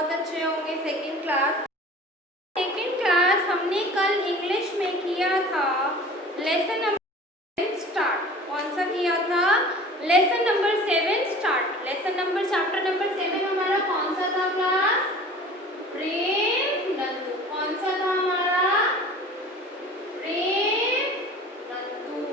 बहुत अच्छे होंगे। सेकेंड क्लास हमने कल इंग्लिश में किया था लेसन नंबर स्टार्ट। कौन सा किया था? Lesson number 7 start. Chapter number 7 हमारा कौन सा था क्लास? ब्रेव नंदू। कौन सा था हमारा? ब्रेव नंदू।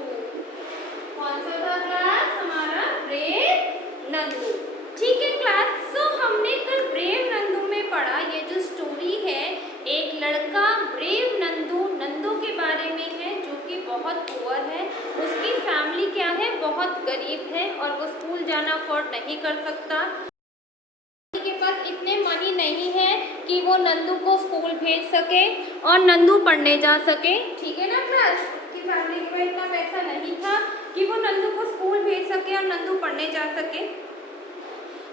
कौन सा था क्लास हमारा? ब्रेव नंदू। ठीक है क्लास, सो हमने कल ब्रेव नंदू में पढ़ा, ये जो स्टोरी है एक लड़का ब्रेव नंदू के बारे में है जो कि बहुत पुअर है। उसकी फैमिली क्या है? बहुत गरीब है और वो स्कूल जाना अफोर्ड नहीं कर सकता। के पास इतने मनी नहीं है कि वो नंदू को स्कूल भेज सके और नंदू पढ़ने जा सके। ठीक है ना क्लास, की फैमिली के पास इतना पैसा नहीं था कि वो नंदू को स्कूल भेज सके और नंदू पढ़ने जा सके।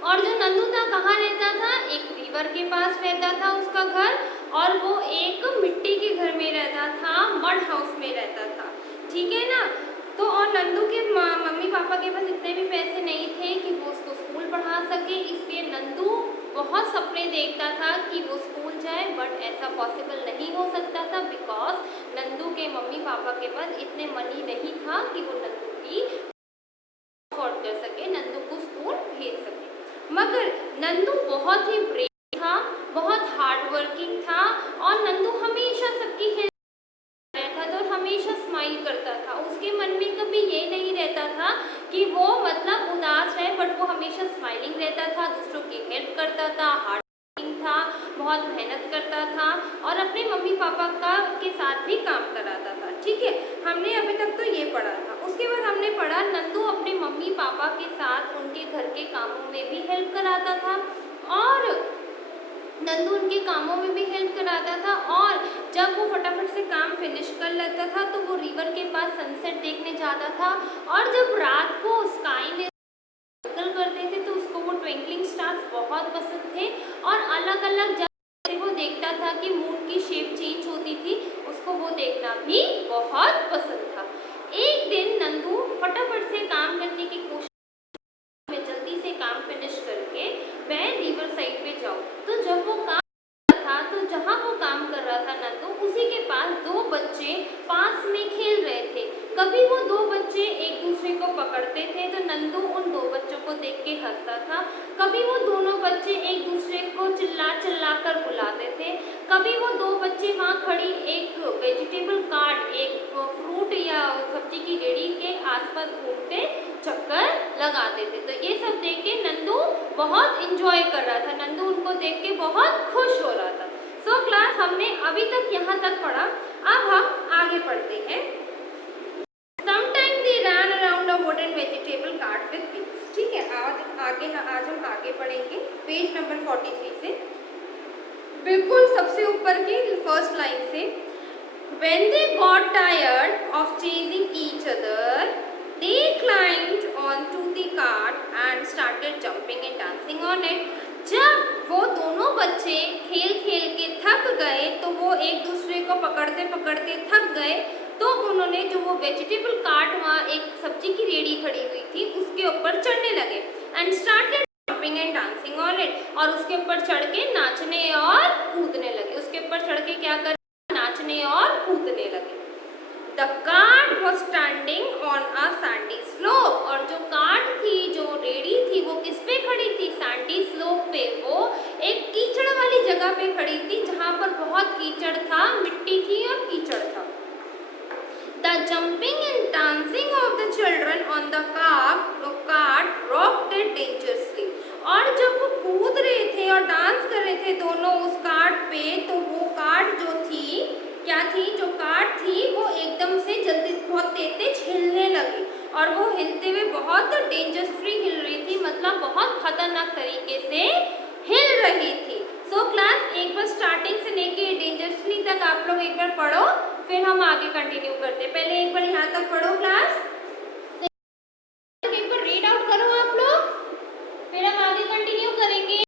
और जो नंदू था कहाँ रहता था? एक रिवर के पास रहता था उसका घर, और वो एक मिट्टी के घर में रहता था, मड हाउस में रहता था। ठीक है ना। तो और नंदू के मम्मी पापा के पास इतने भी पैसे नहीं थे कि वो उसको स्कूल पढ़ा सके, इसलिए नंदू बहुत सपने देखता था कि वो स्कूल जाए, बट ऐसा पॉसिबल नहीं हो सकता था बिकॉज नंदू के मम्मी पापा के पास इतने मनी नहीं था कि वो नंदू की अफोर्ड कर सके, नंदू को स्कूल भेज सके। मगर नंदू बहुत ही ब्रेव था, बहुत हार्ड वर्किंग था, और नंदू हमेशा सबकी हेल्प करता था और हमेशा स्माइल करता था। उसके मन में कभी ये नहीं रहता था कि वो मतलब उदास है, बट वो हमेशा स्माइलिंग रहता था, दूसरों की हेल्प करता था, हार्ड वर्किंग था, बहुत मेहनत करता था और अपने मम्मी पापा के साथ भी काम कराता था। ठीक है, हमने अभी तक तो ये पढ़ा था। उसके बाद हमने पढ़ा नंदू अपने मम्मी पापा के साथ उनके घर के कामों में भी हेल्प कराता था, और नंदू उनके कामों में भी हेल्प कराता था, और जब वो फटाफट से काम फिनिश कर लेता था तो वो रिवर के पास सनसेट देखने जाता था, और जब रात को स्काई में सर्कल करते थे तो उसको वो ट्विंकलिंग स्टार्स बहुत पसंद थे, और अलग अलग जगह वो देखता था कि मून की शेप चेंज होती थी, उसको वो देखना भी बहुत पसंद था। एक दिन नंदू फटाफट से काम करने की कोशिश में जल्दी से काम फिनिश करके मैं रिवर साइड पे जाऊँ। तो जब वो काम था तो जहाँ वो काम कर रहा था नंदू, उसी के पास दो बच्चे पास में खेल रहे थे। कभी वो दो बच्चे एक दूसरे को पकड़ते थे तो नंदू उन दो बच्चों को देख के हंसता था। कभी वो दोनों बच्चे एक दूसरे को चिल्ला चिल्ला कर बुलाते थे। कभी वो दो बच्चे वहाँ खड़ी एक वेजिटेबल कार्ट, एक फ्रूट या सब्जी की रेडी के आसपास घूमते चक्कर लगाते थे। तो ये सब देख के नंदू बहुत इंजॉय कर रहा था, नंदू उनको देख के बहुत खुश हो रहा था। सो क्लास हमने अभी तक यहाँ तक पढ़ा, अब हम आगे पढ़ते हैं। Sometime they ran around a wooden vegetable cart with pigs। ठीक है, आज हम आगे पढ़ेंगे पेज नंबर 43 से, बिल्कुल सबसे ऊपर की फर्स्ट लाइन से। When they got tired of chasing each other, they climbed onto the cart and started jumping and dancing on it। जब वो दोनों बच्चे खेल खेल के थक गए तो वो एक दूसरे को पकड़ते पकड़ते थक गए, तो उन्होंने जो वो वेजिटेबल कार्ट वहाँ एक सब्जी की रेडी खड़ी हुई थी उसके ऊपर चढ़ने लगे and started jumping and dancing on it, और उसके ऊपर चढ़ के नाचने और कूदने लगे। उसके ऊपर चढ़ के क्या कर? नाचने और कूदने लगे। The cart was standing on a sandy slope। और जो कार्ट थी, जो रेडी थी, वो किस पे खड़ी थी? सैंडी स्लोप पे। वो एक कीचड़ वाली जगह पे खड़ी थी जहाँ पर बहुत कीचड़ था, मिट्टी थी और कीचड़ था। The jumping and dancing of the children on the cart rocked it dangerously। और जब वो कूद रहे थे और डांस कर रहे थे दोनों उस कार्ट पे, तो वो कार्ट जो थी क्या थी? जो कार्ट थी वो एकदम से जल्दी बहुत तेज हिलने लगी, और वो हिलते हुए बहुत डेंजरसली हिल रही थी, मतलब बहुत खतरनाक तरीके से हिल रही थी। सो क्लास एक बार स्टार्टिंग से लेके डेंजरसली तक आप लोग एक बार पढ़ो, फिर हम आगे कंटिन्यू करते हैं। पहले एक बार यहाँ तक पढ़ो क्लास, एक बार रीड आउट करो आप लोग, फिर हम आगे कंटिन्यू करेंगे।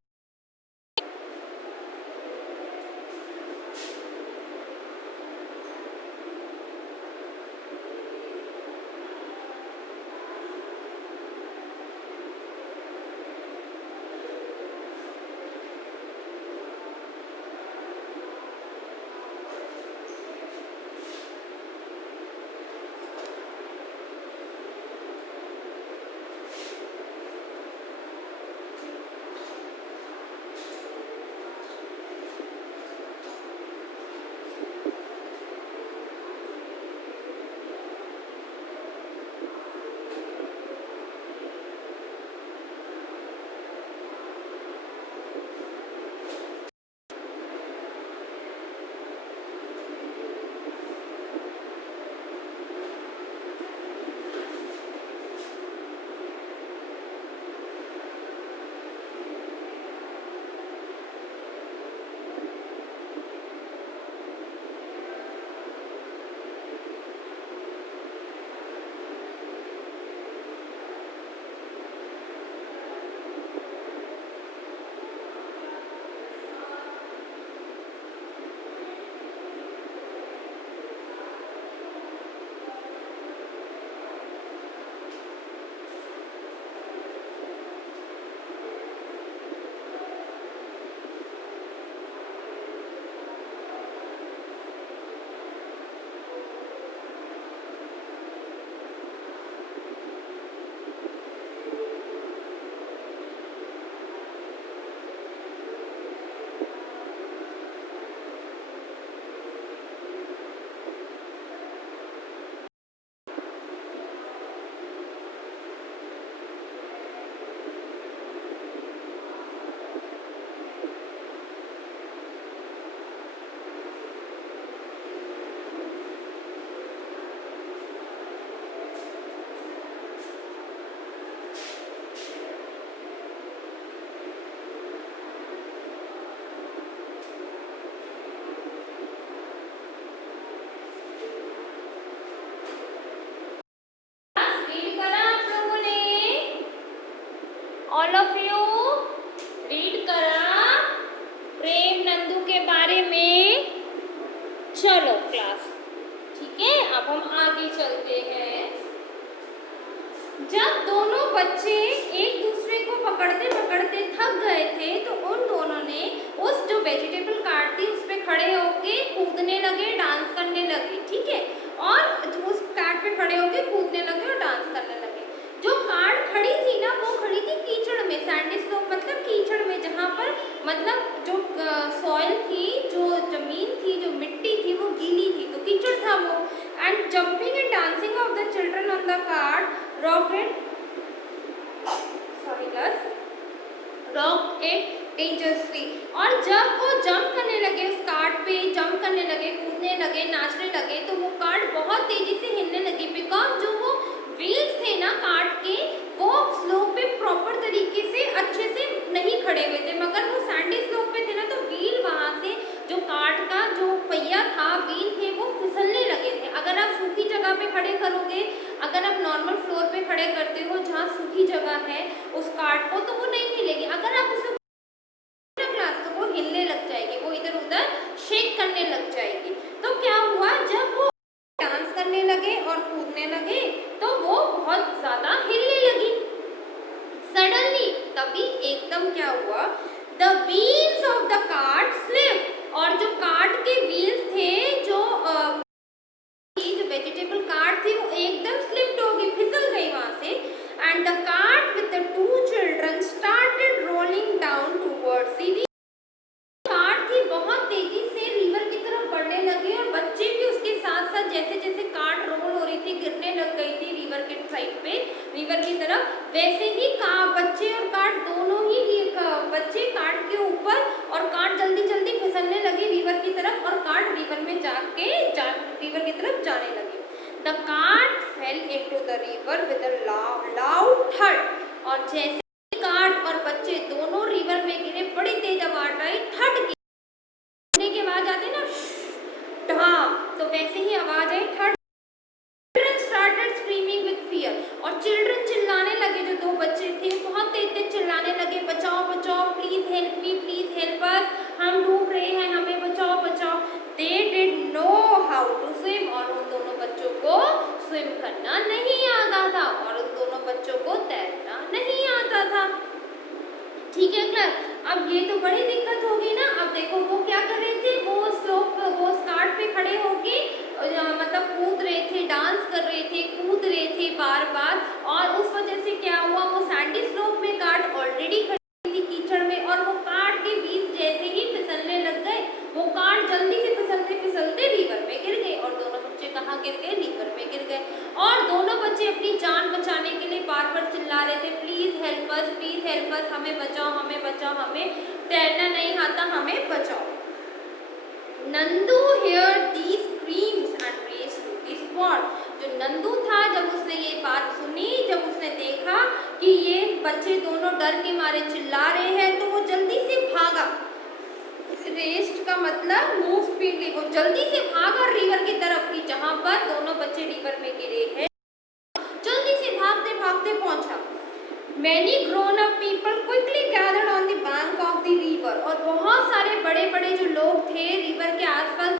जब दोनों बच्चे एक दूसरे को पकड़ते पकड़ते थक गए थे तो उन दोनों ने उस जो वेजिटेबल कार्ट थी उस पे खड़े होके कूदने लगे, डांस करने लगे, ठीक है। और उस कार्ट पे खड़े होके कूदने लगे और डांस करने लगे। जो कार्ट खड़ी थी ना वो खड़ी थी कीचड़ में, सैंडी स्लोप मतलब कीचड़ में, जहाँ पर मतलब जो सॉइल थी, जो जमीन थी, जो मिट्टी थी वो गीली थी, तो कीचड़ था वो। And jumping and dancing of the children on the cart rocket rock it dangerously. और जब वो जंप करने लगे, उस कार्ट पे जंप करने लगे, कूदने लगे, नाचने लगे, तो वो कार्ट बहुत तेजी से हिलने लगी, बिकॉज जो वो व्हील्स थे ना कार्ट के वो स्लोप पे प्रॉपर तरीके से अच्छे से नहीं खड़े हुए थे, मगर वो सैंडी स्लोप पे थे ना, तो व्हील वहाँ से जो कार्ट का जो पहिया था, व्हील थे, वो फिसलने लगे थे। अगर आप सूखी जगह पे खड़े करोगे, अगर आप नॉर्मल फ्लोर पे खड़े करते हो जहाँ सूखी जगह है उस कार्ट को, तो वो नहीं हिलेगी। अगर आप उसे क्लास तो वो हिलने लग जाएगी, वो इधर उधर शेक करने लग जाएगी। तो क्या हुआ, जब वो डांस करने लगे और कूदने लगे तो वो बहुत ज्यादा हिलने लगी। सडनली तभी एकदम क्या हुआ, the wheels of the cart slip, और जो कार्ट के व्हील्स थे, जो वेजिटेबल कार्ट थी, वो एकदम स्लिप्ड हो गई, फिसल गई वहां से। And the cart with the two children started rolling down towards the cart थी बहुत तेजी से रिवर की तरफ बढ़ने लगी, और बच्चे भी उसके साथ साथ जैसे जैसे कार्ट रोल हो रही थी, गिरने लग गई थी रिवर के साइड पे, रिवर की तरफ, वैसे ही बच्चे और कार्ट दोनों ही बच्चे कार्ट के ऊपर, और कार्ट जल्दी जल्दी फिसलने लगी रिवर की तरफ, और कार्ट रिवर में रिवर की तरफ जाने लगी। The cart fail into the river with a loud थड, और जैसे कार्ट और बच्चे दोनों रिवर में गिरे, बड़ी तेज आवाज आई, थट की आवाज आती ना, ढा, तो वैसे ही आवाज आई, that. Children started screaming with fear, और चिल्ड्रन चिल्लाने लगे, जो दो बच्चे थे बहुत तेज तेज चिल्लाने लगे, बचाओ बचाओ, please help me, please help us, हम डूब रहे हैं, हमें बचाओ बचाओ। They did know how to swim, और उन दोनों बच्चों को स्विम करना नहीं आता था, और उन दोनों बच्चों को तैरना नहीं आता था, ठीक है क्लास। अब ये तो बड़ी दिक्कत होगी ना। अब देखो वो क्या कर रहे थे, वो स्टार्ट पे खड़े होके मतलब कूद रहे थे, डांस कर रहे थे, कूद रहे थे बार बार, और उस वजह से क्या हुआ, वो सैंडी स्लोप में कार्ट ऑलरेडी खड़ी थी कीचड़ में, और वो कार्ट के बीच जैसे ही फिसलने लग गए, वो कार्ट जल्दी से फिसलते फिसलते रिवर में गिर गए, और दोनों बच्चे कहाँ गिर गए, रिवर में गिर गए। और दोनों बच्चे अपनी जान बचाने के लिए बार बार चिल्ला रहे थे, please help us, please help अस, हमें बचाओ, हमें बचाओ, हमें तैरना नहीं आता, हमें बचाओ। Nandu hear these screams and raced to the spot, जो नंदू था जब उसने ये बात सुनी, जब उसने देखा कि ये बच्चे दोनों डर के मारे चिल्ला रहे हैं, तो वो जल्दी से भागा। रेस्ट का मतलब मूव स्पीडली, वो जल्दी से भागा रिवर की तरफ की जहां पर दोनों बच्चे रिवर में गिरे हैं, जल्दी से भागते भागते पहुंचा। Many grown up people quickly gathered on the bank of the river, और बहुत सारे बड़े बड़े जो लोग थे रिवर के आसपास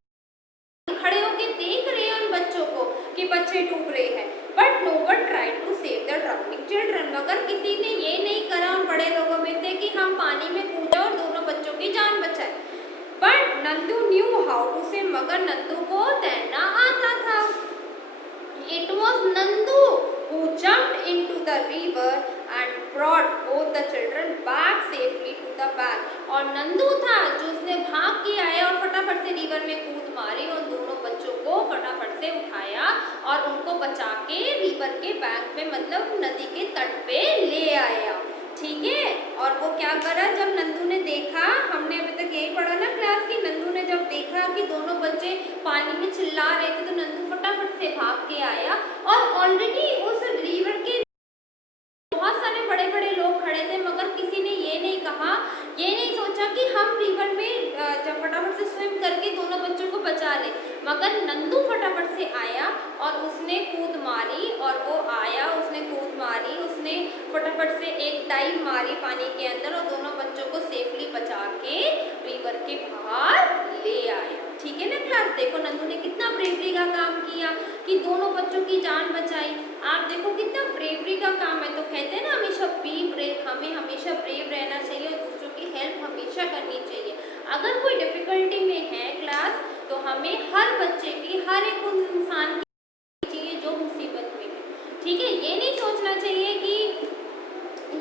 खड़े होकर देख रहे हैं उन बच्चों को कि बच्चे डूब रहे हैं। But no one tried to save the drowning children, मगर किसी ने ये नहीं करा उन बड़े लोगों में से कि हम पानी में कूदे और दोनों बच्चों की जान बचाए। But Nandu knew how to swim, मगर नंदू को तैरना आता था। It was Nandu who jumped into the river and brought both the children back safely to the bank, और नंदू था जो उसने भाग के आया और फटाफट से रिवर में कूद मारी, उन दोनों बच्चों को फटाफट से उठाया और उनको बचा के रिवर के बैंक पे मतलब नदी के तट पे ले आया, ठीक है। और वो क्या करा, जब नंदू ने देखा, हमने अभी तक यही पढ़ा ना क्लास की, नंदू ने जब देखा कि दोनों बच्चे पानी में चिल्ला रहे थे, तो नंदू फटाफट से भाग के आया, और ऑलरेडी उस रिवर के बहुत सारे बड़े बड़े लोग खड़े थे, मगर किसी ने ये नहीं कहा, ये नहीं सोचा कि हम रिवर में जब फटाफट से स्विम करके दोनों बच्चों को बचा ले, मगर नंदू फटाफट से आया और उसने कूद मारी, और वो आया, उसने कूद मारी, उसने फटाफट से एक डाइव मारी पानी के अंदर, और दोनों बच्चों को सेफली बचा के रिवर के बाहर ले आया, ठीक है ना क्लास। देखो नंदू ने कितना ब्रेवरी का काम किया कि दोनों बच्चों की जान बचाई। आप देखो कितना ब्रेवरी का काम है। तो कहते हैं ना हमेशा बी ब्रेव, हमें हमेशा ब्रेव रहना चाहिए और दूसरों की हेल्प हमेशा करनी चाहिए। अगर कोई डिफिकल्टी में है क्लास, तो हमें हर बच्चे की, हर एक उस इंसान की चाहिए जो मुसीबत में है, ठीक है। ये नहीं सोचना चाहिए कि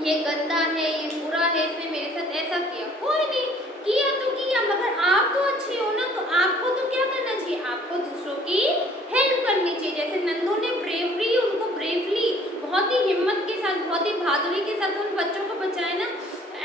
ये गंदा है, ये बुरा है, इसने मेरे साथ ऐसा किया। कोई नहीं, किया तो किया, मगर आप तो अच्छी हो ना, तो आपको तो क्या करना चाहिए, आपको दूसरों की हेल्प करनी चाहिए। जैसे नंदू ने ब्रेवरी, उनको ब्रेवली बहुत ही हिम्मत के साथ, बहुत ही बहादुरी के साथ उन बच्चों को बचाया ना,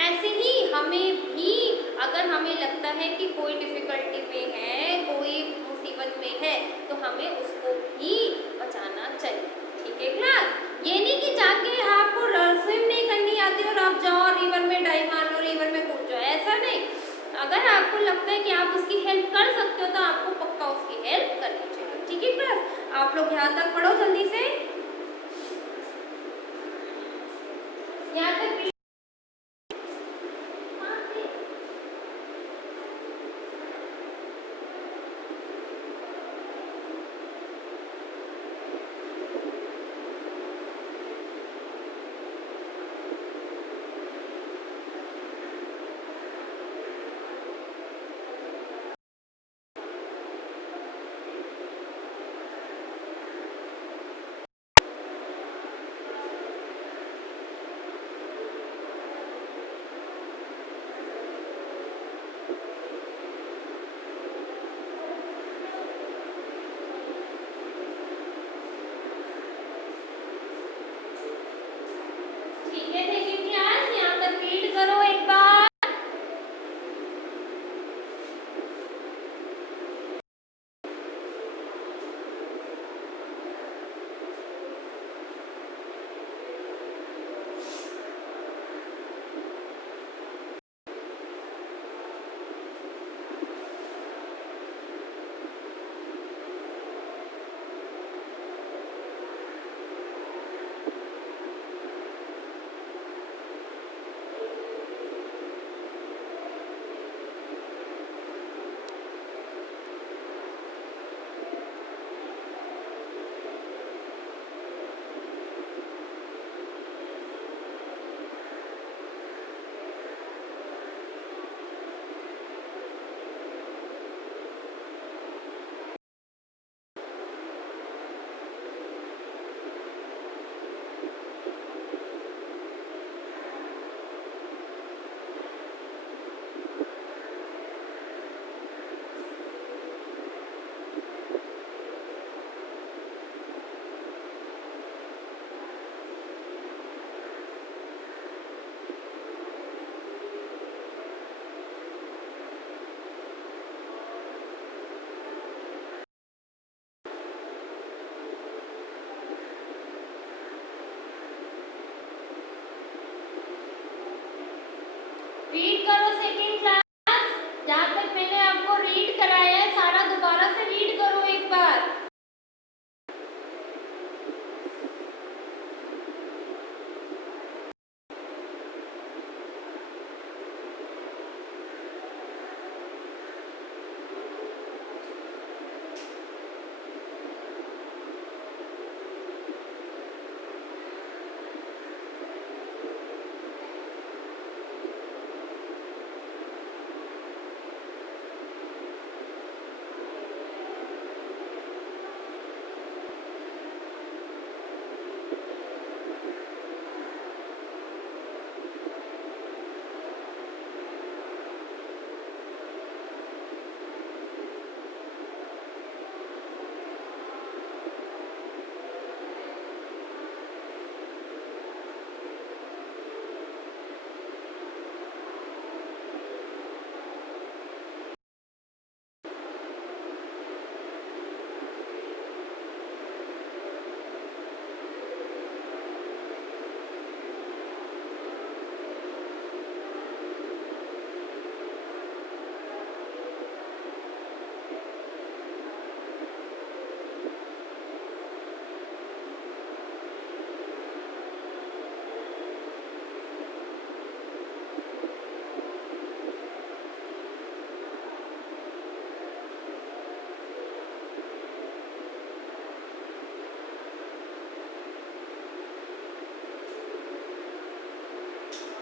ऐसे ही हमें भी, अगर हमें लगता है कि कोई डिफिकल्टी में है, कोई मुसीबत में है, तो हमें उसको भी बचाना चाहिए, ठीक है क्लास। ये नहीं कि जाके आपको स्विम नहीं करनी आती और आप जाओ रिवर में डाइव मार लो, रिवर में कूद जाओ, ऐसा नहीं। अगर आपको लगता है कि आप उसकी हेल्प कर सकते हो, तो आपको पक्का उसकी हेल्प करनी चाहिए, ठीक है क्लास। आप लोग यहाँ तक पढ़ो जल्दी से, यहाँ तक। ठीक है, देखिए क्लास, यहाँ तक रीड करो एक बार। रीड करो सेकंड क्लास, जहाँ तक मैंने आपको रीड कराया है सारा दोबारा से रीड करो एक बार।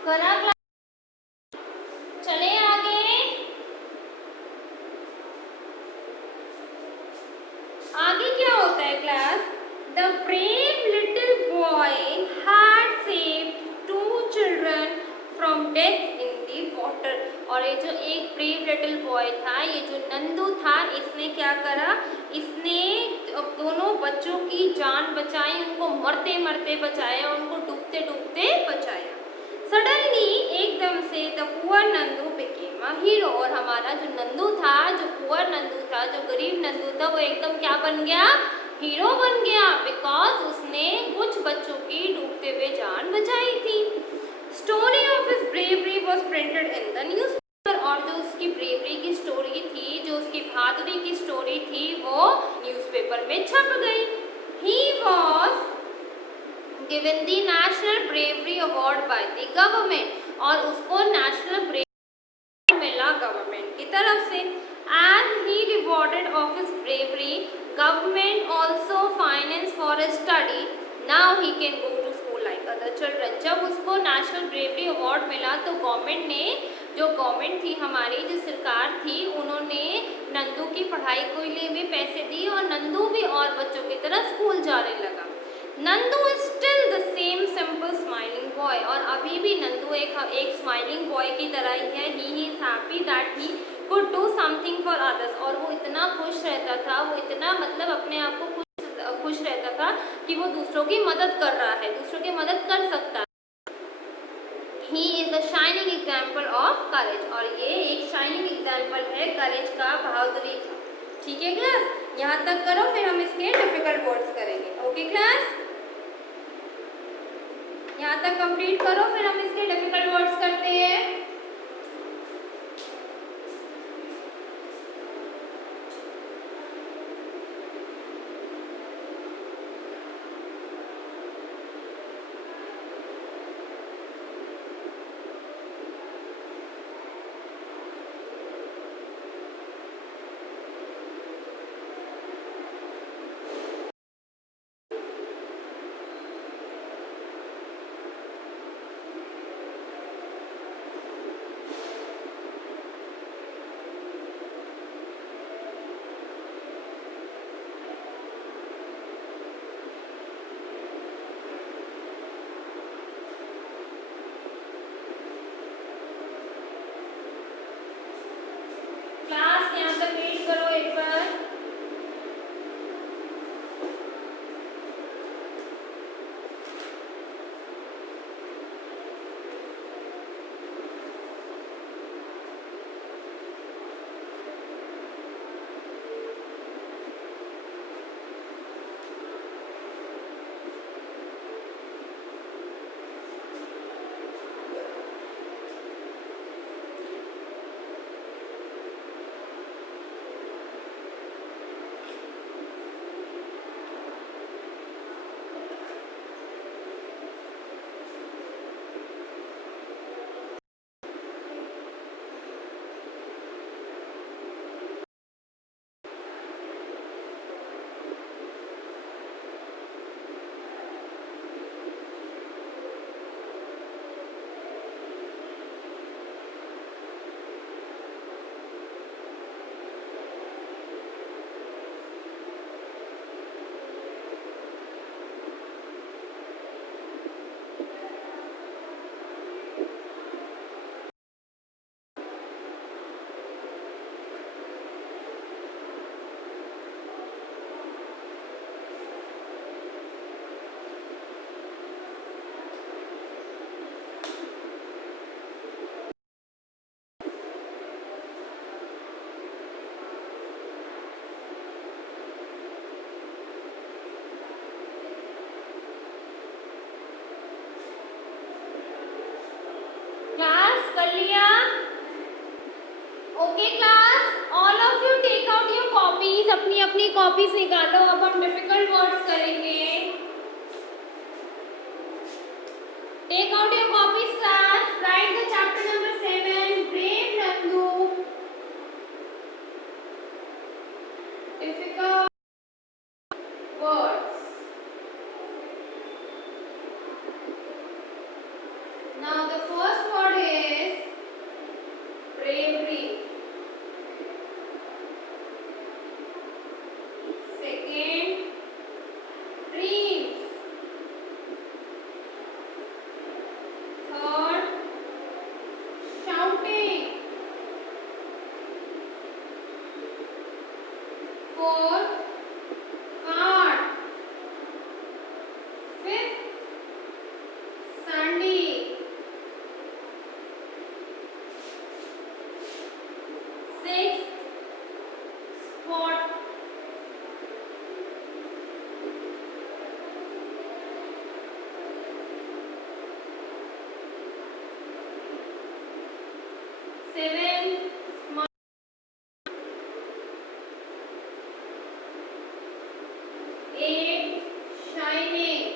करा क्लास? चले आगे। आगे क्या होता है class? The brave little boy had saved 2 children from death in the water. और ये जो एक ब्रेव लिटिल बॉय था, ये जो नंदू था, इसने क्या करा? इसने दोनों बच्चों की जान बचाई, उनको मरते मरते बचाया, उनको डूबते डूबते बचाया। सडनली एकदम से the poor Nandu became a hero. और हमारा जो नंदू था, जो पुअर नंदू था, जो गरीब नंदू था, वो एकदम क्या बन गया? हीरो बन गया। बिकॉज उसने कुछ बच्चों की डूबते हुए जान बचाई थी। Story of his bravery was printed in the newspaper. और जो उसकी ब्रेवरी की स्टोरी थी, जो उसकी बहादुरी की स्टोरी थी, वो न्यूज़पेपर में छप गई। He was given the National Bravery Award by the government। और उसको नेशनल ब्रेवरी मिला गवर्नमेंट की तरफ से। As he rewarded of his bravery, government also financed for his study। Now he can go to school like other children। जब उसको national bravery award मिला तो गवर्नमेंट ने, जो गवर्नमेंट थी हमारी, जो सरकार थी, उन्होंने नंदू की पढ़ाई के लिए भी पैसे दिए और नंदू भी और बच्चों की तरह स्कूल जाने लगा। Nandu is still the same simple smiling boy. और अभी भी नंदू एक स्माइलिंग बॉय की तरह ही है। He is happy that he could do something for others. और वो इतना खुश रहता था, वो इतना मतलब अपने आप को खुश रहता था कि वो दूसरों की मदद कर रहा है, दूसरों की मदद कर सकता है। He is a shining example of courage. और ये एक शाइनिंग एग्जाम्पल है करेज का, बहादुरी का। ठीक है क्लास, यहाँ तक करो, फिर हम इसके डिफिकल्ट वर्ड्स करेंगे। ओके क्लास, यहाँ तक कंप्लीट करो, फिर हम इसके डिफिकल्ट वर्ड्स करते हैं। क्लास यहाँ तक रीड करो एक बार। क्लास कर लिया? Okay class, all of you take out your copies, अपनी अपनी कॉपीज निकालो। अब हम डिफिकल्ट वर्ड्स करेंगे। Take out your copies class, write the chapter number 7, brave Nandu. Difficult words. Now the first word is bravery. Second, dreams. Third, shouting. Fourth, card. Fifth, Sunday. Sixth, spot. Seventh, smart. Eighth, shining.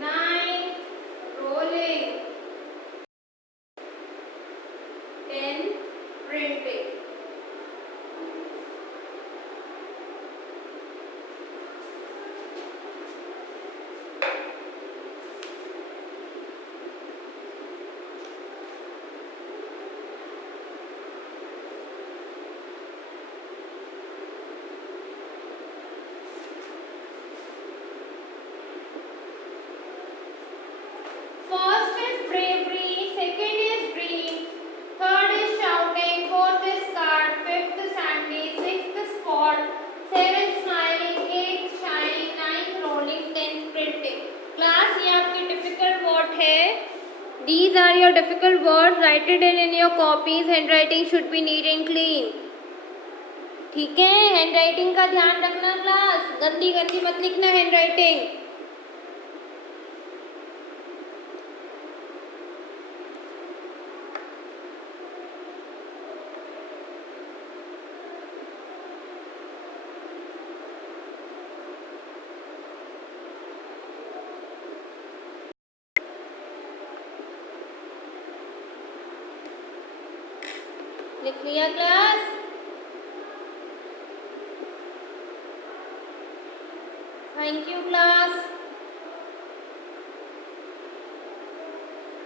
Ninth, rolling. 10, printing. First is bravery, second is dream, third is shouting, fourth is card, fifth Sandy, sixth spot, seventh smiling, eighth shine, ninth rolling, 10th printing. Class, ये आपके difficult word है. These are your difficult words. Write it in your copies. Handwriting should be neat and clean. ठीक है, handwriting का ध्यान रखना class. गंदी गंदी मत लिखना handwriting. लिख लिया क्लास? Thank you class.